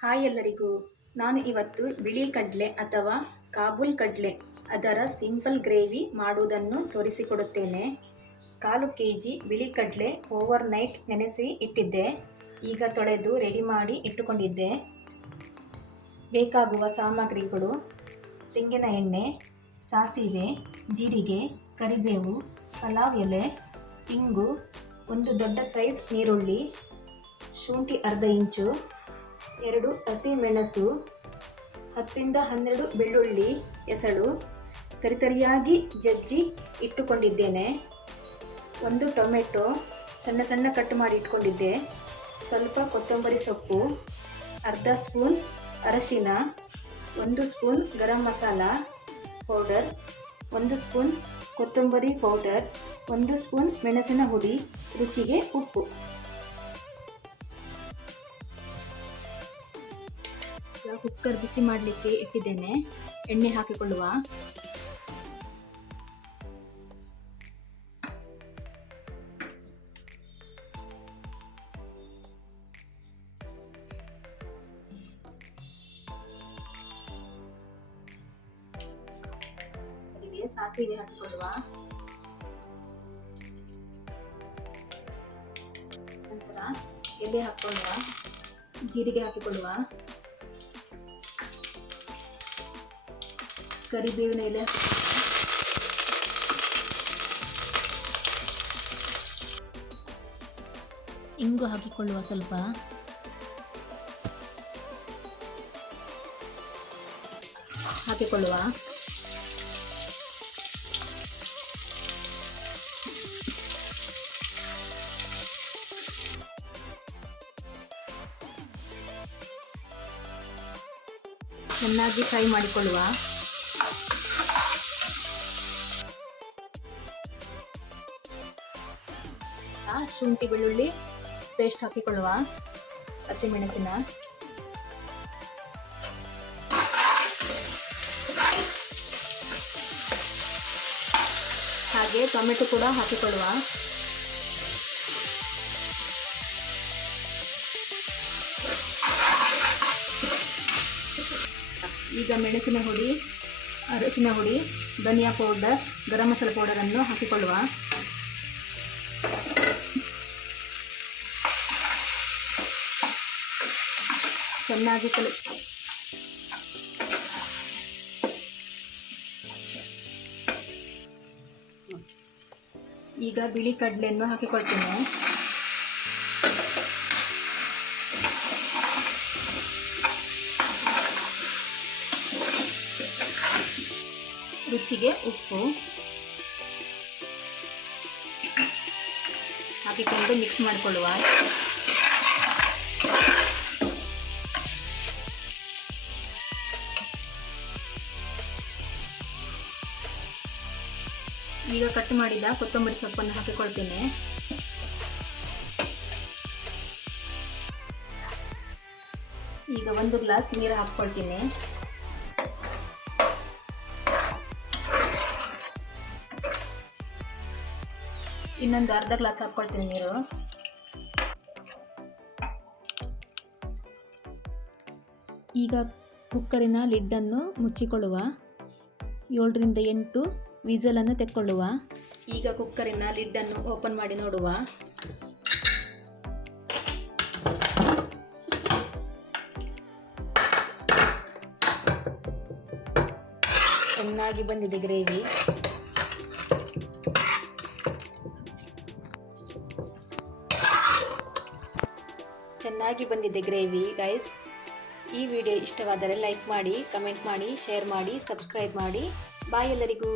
Hi ಎಲ್ಲರಿಗೂ. ನಾನು ಇವತ್ತು ಬಿಳಿ ಕಡಲೆ ಅಥವಾ ಕಾಬೂಲ್ ಕಡಲೆ ಅದರ ಸಿಂಪಲ್ ಗ್ರೇವಿ ಮಾಡುವುದನ್ನು ತೋರಿಸಿಕೊಡುತ್ತೇನೆ. ಕಾಲು ಕೆ ಜಿ ಬಿಳಿ ಕಡಲೆ ಓವರ್ ನೈಟ್ ನೆನೆಸಿ ಇಟ್ಟಿದ್ದೆ. ಈಗ ತೊಳೆದು ರೆಡಿ ಮಾಡಿ ಇಟ್ಟುಕೊಂಡಿದ್ದೆ. ಬೇಕಾಗುವ ಸಾಮಗ್ರಿಗಳು, ತೆಂಗಿನ ಎಣ್ಣೆ, ಸಾಸಿವೆ, ಜೀರಿಗೆ, ಕರಿಬೇವು, ಪಲಾವ್ ಎಲೆ, ಇಂಗು, ಒಂದು ದೊಡ್ಡ ಸೈಜ್ ನೀರುಳ್ಳಿ ಶುಂಠಿ ಅರ್ಧ ಇಂಚು ಎರಡು ಹಸಿಮೆಣಸು ಹತ್ತರಿಂದ ಹನ್ನೆರಡು ಬೆಳ್ಳುಳ್ಳಿ ಎಸಳು, ತರಿತರಿಯಾಗಿ ಜಜ್ಜಿ ಇಟ್ಟುಕೊಂಡಿದ್ದೇನೆ. ಒಂದು ಟೊಮೆಟೊ ಸಣ್ಣ ಸಣ್ಣ ಕಟ್ ಮಾಡಿ ಇಟ್ಕೊಂಡಿದ್ದೆ. ಸ್ವಲ್ಪ ಕೊತ್ತಂಬರಿ ಸೊಪ್ಪು, ಅರ್ಧ ಸ್ಪೂನ್ ಅರಶಿನ, ಒಂದು ಸ್ಪೂನ್ ಗರಂ ಮಸಾಲ ಪೌಡರ್, ಒಂದು ಸ್ಪೂನ್ ಕೊತ್ತಂಬರಿ ಪೌಡರ್, ಒಂದು ಸ್ಪೂನ್ ಮೆಣಸಿನ ಹುಡಿ ರುಚಿಗೆ ಉಪ್ಪು. ಕುಕ್ಕರ್ ಬಿಸಿ ಮಾಡಲಿಕ್ಕೆ ಇಟ್ಟಿದ್ದೇನೆ. ಎಣ್ಣೆ ಹಾಕಿಕೊಳ್ಳುವ. ಸಾಸಿವೆ ಹಾಕಿಕೊಳ್ಳುವ. ನಂತರ ಎಲೆ ಹಾಕೊಳ್ಳುವ ಜೀರಿಗೆ ಹಾಕಿಕೊಳ್ಳುವ. ಕರಿಬೇವಿನ ಎಲೆ. ಇಂಗು ಹಾಕಿಕೊಳ್ಳುವ ಸ್ವಲ್ಪ. ಹಾಕಿಕೊಳ್ಳುವ. ಚೆನ್ನಾಗಿ ಫ್ರೈ ಮಾಡಿಕೊಳ್ಳುವ. ಶುಂಠಿ ಬೆಳ್ಳುಳ್ಳಿ ಪೇಸ್ಟ್ ಹಾಕಿಕೊಳ್ಳುವ ಹಸಿಮೆಣಸಿನ ಹಾಗೆ ಟೊಮೆಟೊ ಕೂಡ ಹಾಕಿಕೊಳ್ಳುವ. ಈಗ ಮೆಣಸಿನ ಹುಡಿ, ಅರಿಶಿನ ಹುಡಿ, ಧನಿಯಾ ಪೌಡರ್ ಗರಂ ಮಸಾಲ ಪೌಡರನ್ನು ಹಾಕಿಕೊಳ್ಳುವ. ಚೆನ್ನಾಗಿ ಕಲಿ ಈಗ ಬಿಳಿ ಕಡಲೆಯನ್ನು ಹಾಕಿಕೊಳ್ತೇನೆ. ರುಚಿಗೆ ಉಪ್ಪು. ಹಾಕಿಕೊಂಡು ಮಿಕ್ಸ್ ಮಾಡಿಕೊಳ್ಳುವ. ಈಗ ಕಟ್ ಮಾಡಿದ ಕೊತ್ತಂಬರಿ ಸೊಪ್ಪನ್ನು ಹಾಕಿಕೊಳ್ತೇನೆ. ಈಗ ಒಂದು ಗ್ಲಾಸ್ ನೀರು ಹಾಕ್ಕೊಳ್ತೀನಿ. ಇನ್ನೊಂದು ಅರ್ಧ ಗ್ಲಾಸ್ ಹಾಕ್ಕೊಳ್ತೀನಿ ನೀರು. ಈಗ ಕುಕ್ಕರಿನ ಲಿಡ್ಡನ್ನು ಮುಚ್ಚಿಕೊಳ್ಳುವ ಏಳರಿಂದ ಎಂಟು ವಿಸಲನ್ನು ತೆಕ್ಕೊಳ್ಳುವ? ಈಗ ಕುಕ್ಕರಿನ ಲಿಡ್ಡನ್ನು ಓಪನ್ ಮಾಡಿ ನೋಡುವ. ಚೆನ್ನಾಗಿ ಬಂದಿದೆ ಗ್ರೇವಿ. ಚೆನ್ನಾಗಿ ಬಂದಿದೆ ಗ್ರೇವಿ ಗೈಸ್ ಈ ವಿಡಿಯೋ ಇಷ್ಟವಾದರೆ ಲೈಕ್ ಮಾಡಿ, ಕಮೆಂಟ್ ಮಾಡಿ, ಶೇರ್ ಮಾಡಿ, ಸಬ್ಸ್ಕ್ರೈಬ್ ಮಾಡಿ. ಬಾಯ್ ಎಲ್ಲರಿಗೂ.